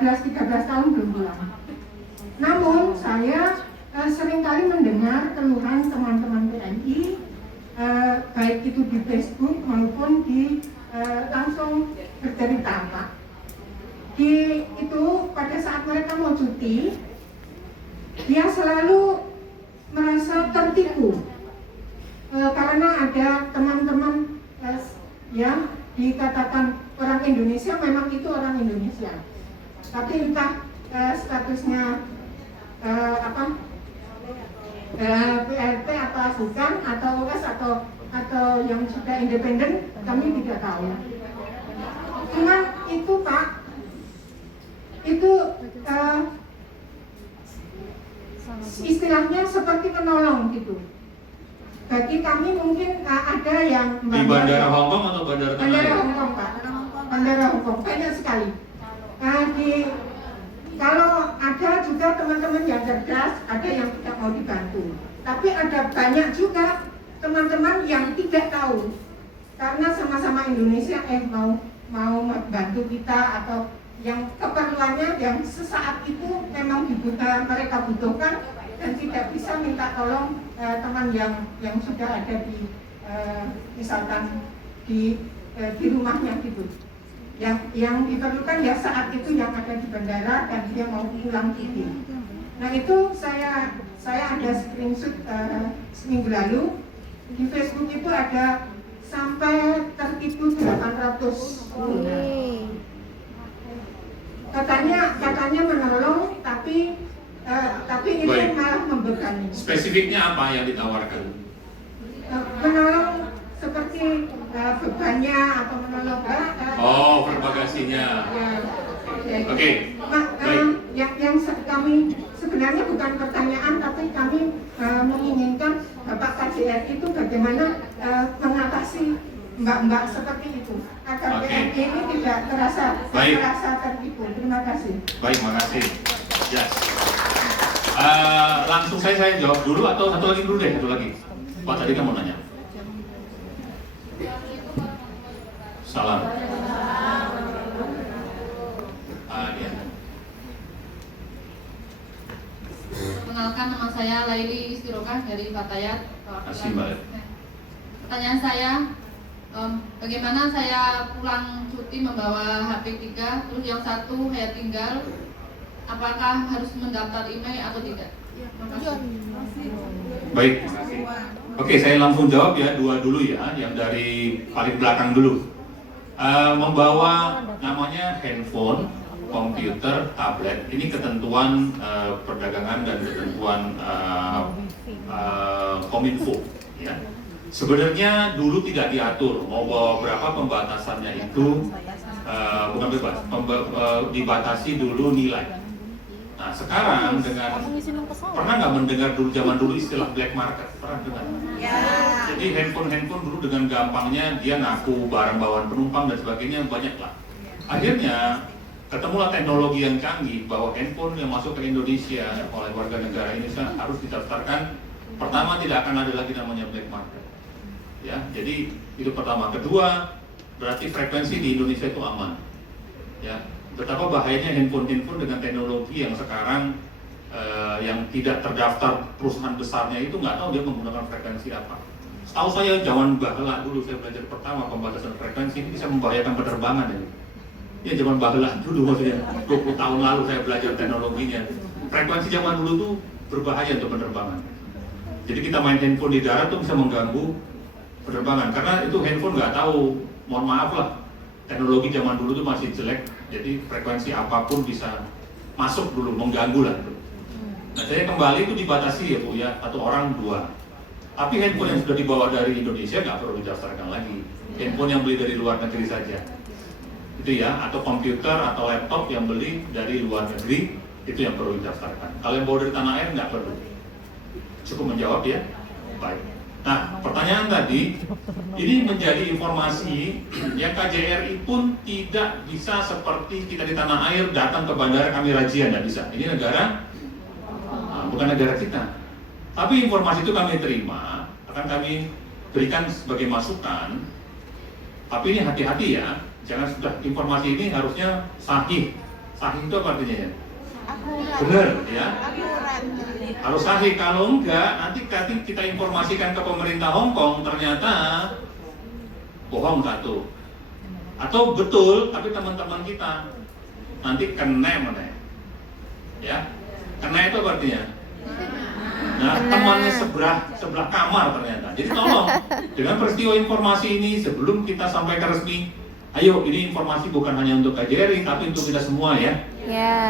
12-13 tahun belum pulang. Namun saya seringkali mendengar keluhan teman-teman PNI, baik itu di Facebook maupun di langsung bercerita, Pak. Itu pada saat mereka mau cuti, dia selalu merasa tertipu karena ada teman-teman yang dikatakan orang Indonesia, memang itu orang Indonesia, tapi entah statusnya PRT apa bukan, atau US atau yang sudah independen, kami tidak tahu. Cuma itu, Pak, itu istilahnya seperti menolong gitu. Bagi kami mungkin ada yang di bandara Hongkong atau bandara Tanah Air? Bandara Hongkong, Pak. Bandara Hongkong banyak sekali. Kalau ada juga teman-teman yang cerdas, ada yang tidak mau dibantu. Tapi ada banyak juga teman-teman yang tidak tahu, karena sama-sama Indonesia mau membantu kita, atau yang keperluannya yang sesaat itu memang mereka butuhkan, dan tidak bisa minta tolong teman yang sudah ada di misalkan di rumahnya gitu. Yang diperlukan ya saat itu yang ada di bandara dan dia mau pulang cuti. Nah itu saya ada screenshot seminggu lalu di Facebook, itu ada sampai tertipu 800. Katanya menolong, tapi itu malah membebani. Spesifiknya apa yang ditawarkan? Menolong seperti bebannya atau menolong verbagasinya. Ya. Oke. Yang kami sebenarnya bukan pertanyaan, tapi kami menginginkan Bapak KJRI itu bagaimana mengatasi mbak-mbak seperti itu agar PNI ini tidak terasa tertipu. Terima kasih. Baik, makasih. Yes. Langsung saya jawab dulu atau satu lagi? Pak tadi kan mau nanya. Salam. Ya. Kenalkan, nama saya Laili Istirokah dari Fatayat. Kasih, Mbak. Pertanyaan saya, bagaimana saya pulang cuti membawa HP 3, terus yang satu saya tinggal, apakah harus mendaftar email atau tidak? Baik, makasih. Oke, saya langsung jawab ya, dua dulu ya, yang dari paling belakang dulu. Membawa namanya handphone, komputer, tablet, ini ketentuan perdagangan dan ketentuan Kominfo ya. Sebenarnya dulu tidak diatur mau bawa berapa, pembatasannya itu bukan bebas, dibatasi dulu nilai. Nah sekarang dengan pernah nggak mendengar dulu zaman dulu istilah black market? Pernah dengar? Ya. Jadi handphone dulu dengan gampangnya dia ngaku barang bawaan penumpang dan sebagainya, banyak lah. Akhirnya ketemulah teknologi yang canggih bahwa handphone yang masuk ke Indonesia oleh warga negara Indonesia harus didaftarkan. Pertama, tidak akan ada lagi namanya black market. Ya, jadi itu pertama. Kedua, berarti frekuensi di Indonesia itu aman. Ya, betapa bahayanya handphone dengan teknologi yang sekarang yang tidak terdaftar perusahaan besarnya itu nggak tahu dia menggunakan frekuensi apa. Setahu saya zaman bahla dulu saya belajar pertama pembatasan frekuensi ini bisa membahayakan penerbangan ya. Ya zaman bahla dulu, maksudnya 20 tahun lalu saya belajar teknologinya. Frekuensi zaman dulu tuh berbahaya untuk penerbangan. Jadi kita main handphone di darat tuh bisa mengganggu penerbangan karena itu handphone nggak tahu, mohon maaf lah, teknologi zaman dulu tuh masih jelek, jadi frekuensi apapun bisa masuk dulu, mengganggu lah. Nah saya kembali itu dibatasi ya Bu ya, satu orang 2. Tapi handphone yang sudah dibawa dari Indonesia nggak perlu didaftarkan lagi. Handphone yang beli dari luar negeri saja, itu ya, atau komputer atau laptop yang beli dari luar negeri itu yang perlu didaftarkan. Kalau yang bawa dari tanah air nggak perlu. Cukup menjawab ya? Baik. Nah, pertanyaan tadi, ini menjadi informasi yang KJRI pun tidak bisa seperti kita di tanah air datang ke bandara kami razia, tidak bisa. Ini negara, bukan negara kita. Tapi informasi itu kami terima, akan kami berikan sebagai masukan. Tapi ini hati-hati ya, jangan sudah informasi ini harusnya sahih, Sahih itu apa artinya ya? Benar ya. Harus sahih, kalau enggak nanti kita informasikan ke pemerintah Hong Kong ternyata bohong satu. Atau betul tapi teman-teman kita nanti kena mana? Ya. Kena itu apa artinya? Nah, temannya sebelah kamar ternyata. Jadi tolong dengan peristiwa informasi ini sebelum kita sampai ke resmi, ayo ini informasi bukan hanya untuk KJRI tapi untuk kita semua ya.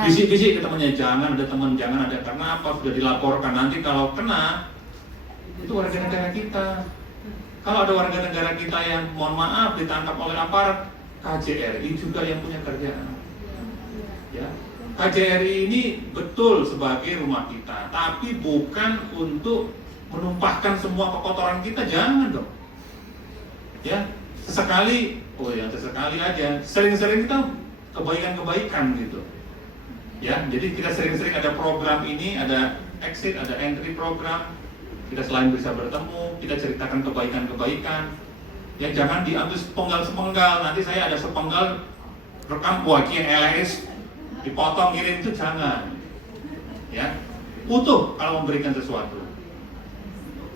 Bisik-bisik ke temannya, jangan ada teman, jangan ada, karena apa? Sudah dilaporkan, nanti kalau kena itu warga negara kita. Kalau ada warga negara kita yang mohon maaf ditangkap oleh aparat, KJRI juga yang punya kerjaan. Ya. KJRI ini betul sebagai rumah kita, tapi bukan untuk menumpahkan semua kekotoran kita, jangan dong. Ya, sesekali, sesekali aja, sering-sering kita kebaikan-kebaikan gitu. Ya, jadi kita sering-sering ada program ini, ada exit, ada entry program. Kita selain bisa bertemu, kita ceritakan kebaikan-kebaikan. Ya, jangan diambil sepenggal-sepenggal. Nanti saya ada sepenggal rekam wakil LS dipotong kirim, itu jangan. Ya, utuh kalau memberikan sesuatu.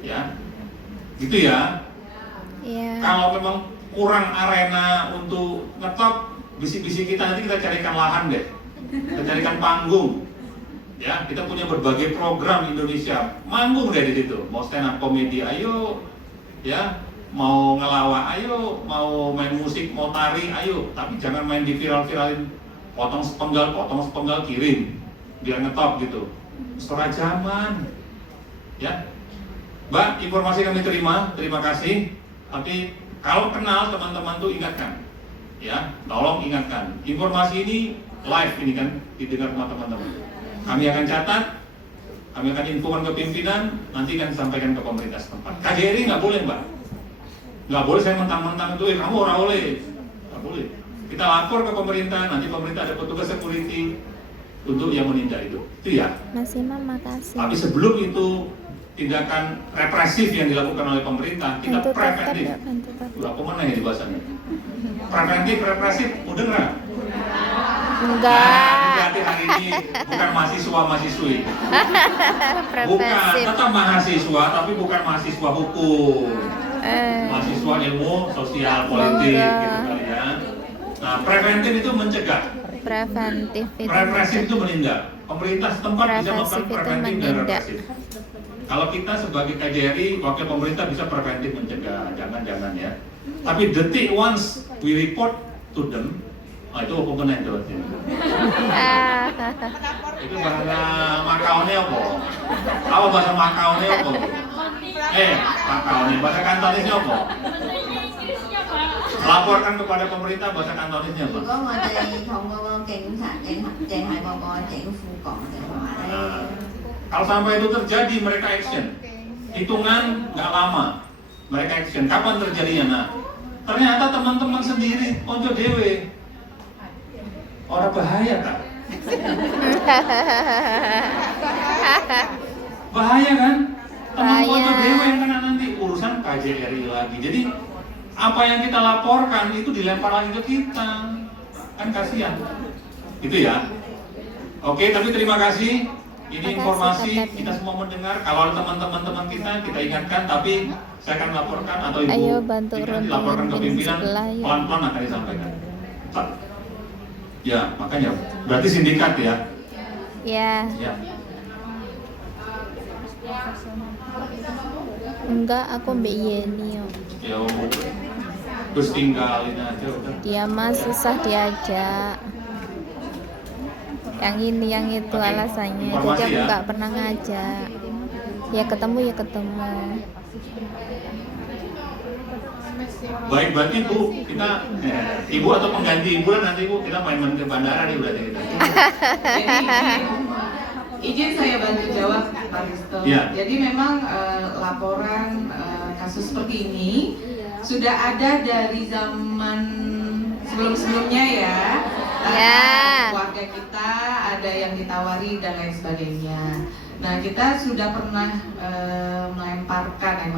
Ya, gitu ya. Kalau memang kurang arena untuk ngetop bisik-bisik kita, nanti kita carikan lahan deh. Kita carikan panggung. Ya, kita punya berbagai program Indonesia. Manggung deh di situ. Mau stand up komedi, ayo. Ya, mau ngelawak, ayo. Mau main musik, mau tari, ayo. Tapi jangan main di viral-viralin. Potong sepenggal kirim. Biar ngetop gitu. Setengah zaman. Ya. Mbak, informasi kami terima kasih. Tapi kalau kenal teman-teman tuh ingatkan. Ya, tolong ingatkan. Informasi ini live ini kan didengar sama teman-teman. Kami akan catat, kami akan infokan ke pimpinan, nanti akan sampaikan ke pemerintah setempat. KJRI nggak boleh, Mbak. Nggak boleh saya mentang-mentang itu, kamu orang oleh. Nggak boleh. Kita lapor ke pemerintah, nanti pemerintah ada petugas security untuk yang menindak itu. Itu ya. Mas Imam, makasih. Tapi sebelum itu tindakan represif yang dilakukan oleh pemerintah, kita preventif. Berapa mana ya di bahasanya? Preventif, represif, udah nggak? Enggak. Berarti hari ini bukan mahasiswa-mahasiswi. Bukan, tetap mahasiswa tapi bukan mahasiswa hukum. Mahasiswa ilmu sosial politik gitu kali ya. Nah, preventif itu mencegah. Preventif itu. Represif itu menindak. Pemerintah setempat bisa melakukan preventif dan represif. Kalau kita sebagai KJRI, wakil pemerintah bisa preventif mencegah, jangan-jangan ya. Tapi detik once we report to them, itu hukum kena itu. Itu bahasa Makaonya apa? Apa bahasa Makaonya apa? Makaonya, bahasa Kantonisnya apa? Laporkan kepada pemerintah, bahasa Kantonisnya apa? Kalau sampai itu terjadi, mereka action. Hitungan nggak lama, mereka action. Kapan terjadinya? Nah, ternyata teman-teman sendiri, konco dewe. Orang bahaya kan? Bahaya kan? Teman konco dewe yang kena nanti urusan KJRI lagi. Jadi apa yang kita laporkan itu dilempar lagi ke kita, kan kasihan. Gitu ya. Oke, tapi terima kasih. Ini informasi kita semua mendengar. Kalau ada teman-teman kita ingatkan. Tapi saya akan laporkan atau ibu ayo bantu dilaporkan ke pimpinan, ya. pelan-pelan akan disampaikan. Ya, makanya berarti sindikat ya. Ya. Enggak, aku Mbak Yeni. Ya, terus tinggalin aja udah. Dia mah susah diajak. Yang ini, yang itu alasannya. Jadi aku nggak pernah ngajak. Ya ketemu. Baik, berarti Bu, kita Ibu atau pengganti Ibu nanti Bu, kita main-main ke bandara nih berarti kita. Izin saya bantu jawab Pak Risto. Ya. Jadi memang laporan kasus seperti ini sudah ada dari zaman sebelum-sebelumnya ya. Keluarga kita ada yang ditawari dan lain sebagainya. Nah, kita sudah pernah melemparkan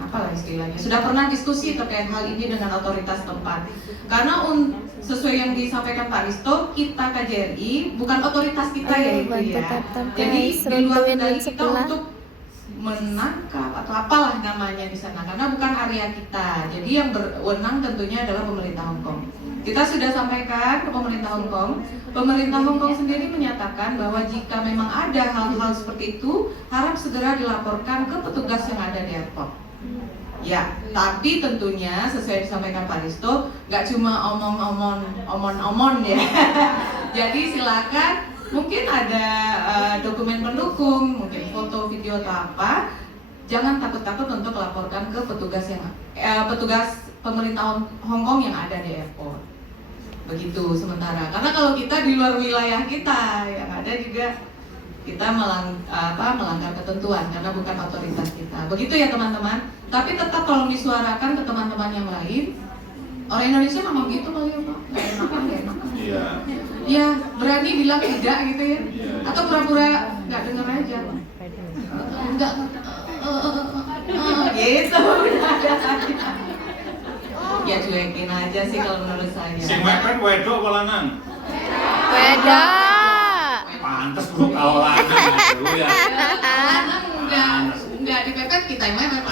apalah istilahnya, sudah pernah diskusi terkait hal ini dengan otoritas tempat. Karena sesuai yang disampaikan Pak Risto, kita KJRI bukan otoritas kita ya itu ya. Jadi di luar kendali kita untuk menangkap atau apalah namanya di sana, karena bukan area kita. Jadi yang berwenang tentunya adalah pemerintah Hong Kong. Kita sudah sampaikan ke pemerintah Hong Kong. Pemerintah Hong Kong sendiri menyatakan bahwa jika memang ada hal-hal seperti itu, harap segera dilaporkan ke petugas yang ada di airport. Ya, tapi tentunya sesuai yang disampaikan Pak Risto, nggak cuma omon-omon ya. Jadi silakan, mungkin ada dokumen pendukung, mungkin foto, video atau apa. Jangan takut-takut untuk laporkan ke petugas pemerintah Hong Kong yang ada di airport. Begitu sementara. Karena kalau kita di luar wilayah kita, yang ada juga kita melanggar ketentuan karena bukan otoritas kita. Begitu ya teman-teman. Tapi tetap tolong disuarakan ke teman-teman yang lain. Orang Indonesia memang gitu kali ya Pak. Gak enak. Iya. Ya, berani bilang tidak gitu ya. Iya. Atau pura-pura nggak denger aja. Enggak. Gitu. Ya cuekin aja sih kalau menurut saya. Sing mepet wedok apa lanang? Beda. Pantes bro kalau lanang dulu ya. Enggak dipepet, kita yang mepet.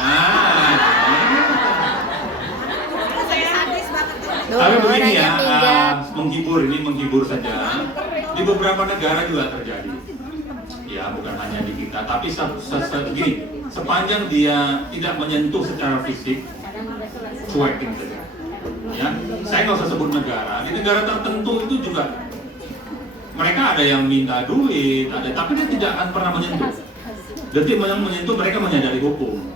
Tapi begini ya, minggat. menghibur saja. Di beberapa negara juga terjadi. Ya, bukan hanya di kita, tapi gini, sepanjang dia tidak menyentuh secara fisik, cuekin saja. Ya, saya nggak usah sebut negara. Di negara tertentu itu juga mereka ada yang minta duit, tapi dia tidak akan pernah menyentuh. Detik menyentuh, mereka menyadari hukum.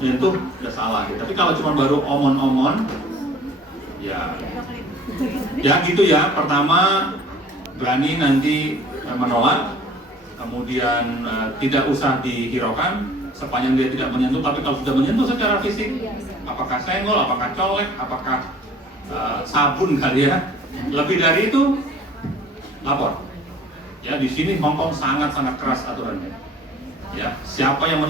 Menyentuh udah salah. Gitu. Tapi kalau cuma baru omon-omon, ya gitu ya. Pertama berani nanti menolak, kemudian tidak usah dihiraukan sepanjang dia tidak menyentuh. Tapi kalau sudah menyentuh secara fisik, apakah senggol, apakah colek, apakah sabun kali ya, lebih dari itu lapor. Ya, di sini Hong Kong sangat keras aturannya. Ya, siapa yang